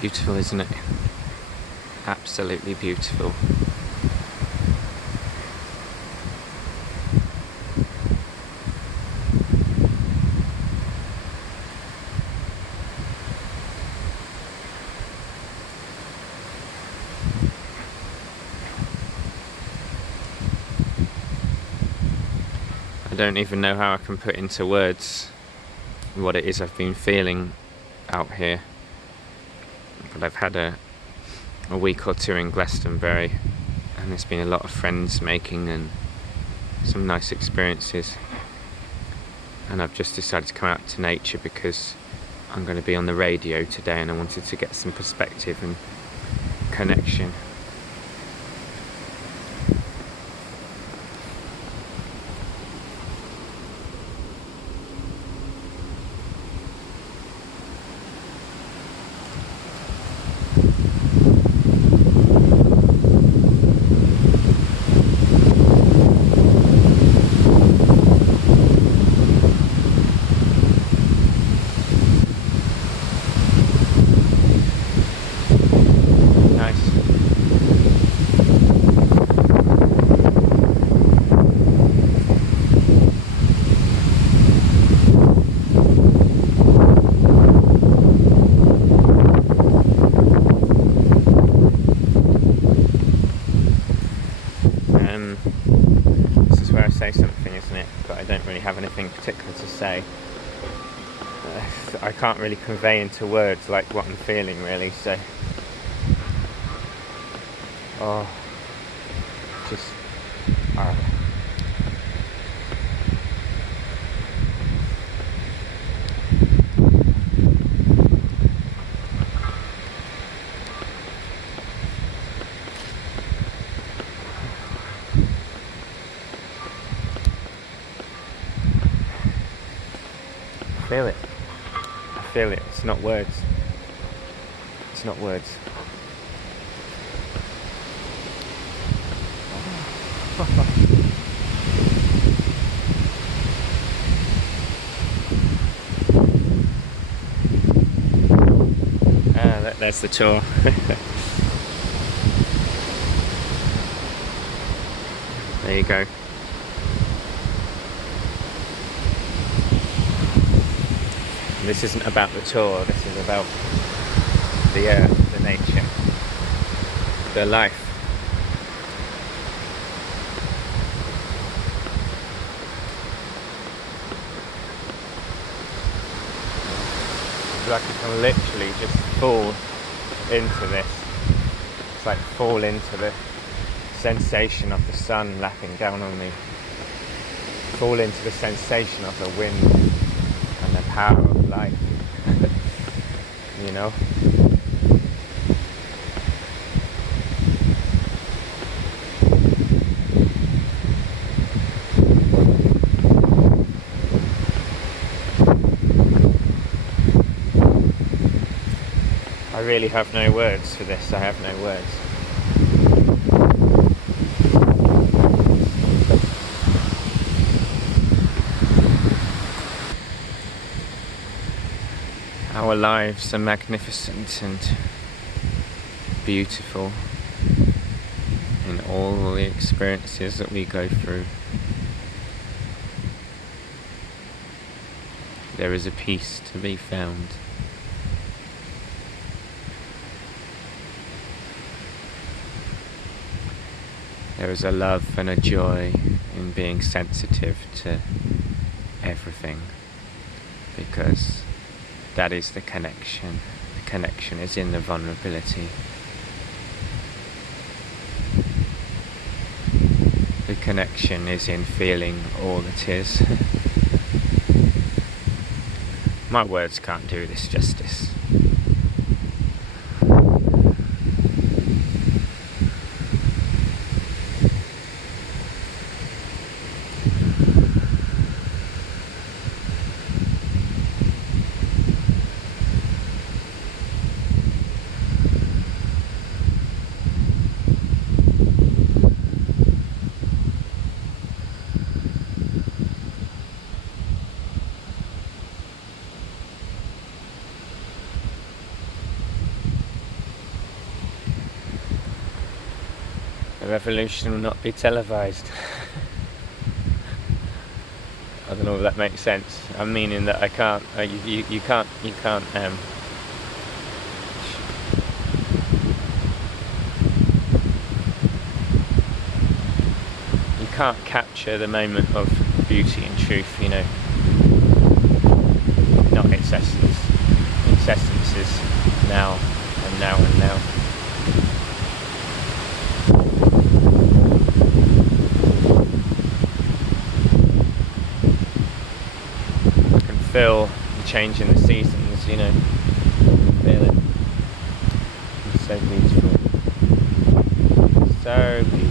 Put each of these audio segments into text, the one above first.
Beautiful, isn't it? Absolutely beautiful. I don't even know how I can put into words what it is I've been feeling out here. But I've had a week or two in Glastonbury, and there's been a lot of friends making and some nice experiences. And I've just decided to come out to nature because I'm going to be on the radio today, and I wanted to get some perspective and connection. This is where I say something, isn't it? But I don't really have anything particular to say. I can't really convey into words like what I'm feeling, really. So, just. Feel it. I feel it. It's not words. It's not words. There's the tour. There you go. This isn't about the tour, this is about the earth, the nature, the life. It's like you can literally just fall into this. It's like fall into the sensation of the sun lapping down on me. Fall into the sensation of the wind and the power of life. You know? I really have no words for this. I have no words. Our lives are magnificent and beautiful in all the experiences that we go through. There is a peace to be found. There is a love and a joy in being sensitive to everything, because that is the connection. The connection is in the vulnerability. The connection is in feeling all that is. My words can't do this justice. revolution will not be televised. I don't know if that makes sense. I'm meaning that I can't, you can't, you can't capture the moment of beauty and truth, you know. Not its essence. Its essence is now and now and now. I can feel the change in the seasons, you know. Feel it. It's so beautiful. So beautiful.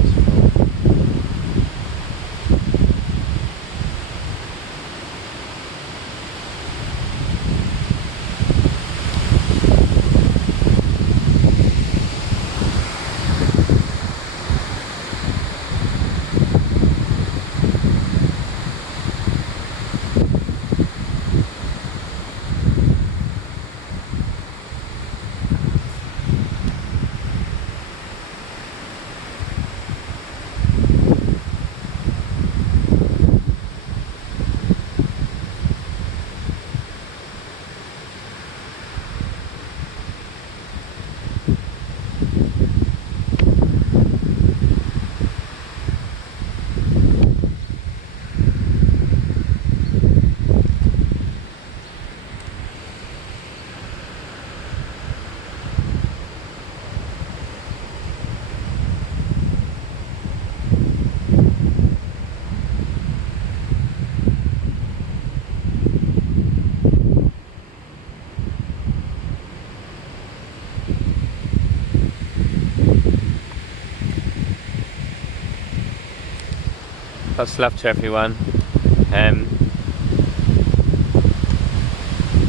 Lots of love to everyone.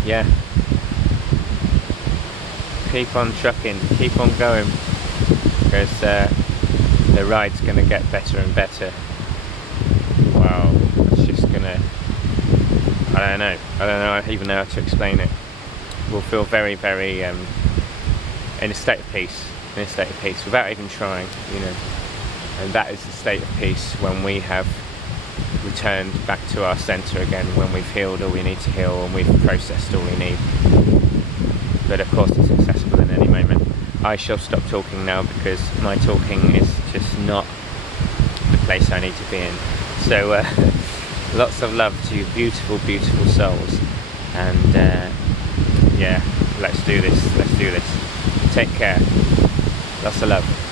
Yeah. Keep on trucking, keep on going, because the ride's going to get better and better. Wow, it's just going to, I don't even know how to explain it. We'll feel very, very in a state of peace, without even trying, you know. And that is the state of peace when we have returned back to our centre again, when we've healed all we need to heal and we've processed all we need. But of course it's accessible in any moment. I shall stop talking now because my talking is just not the place I need to be in. So lots of love to you beautiful, beautiful souls. And yeah, let's do this. Take care. Lots of love.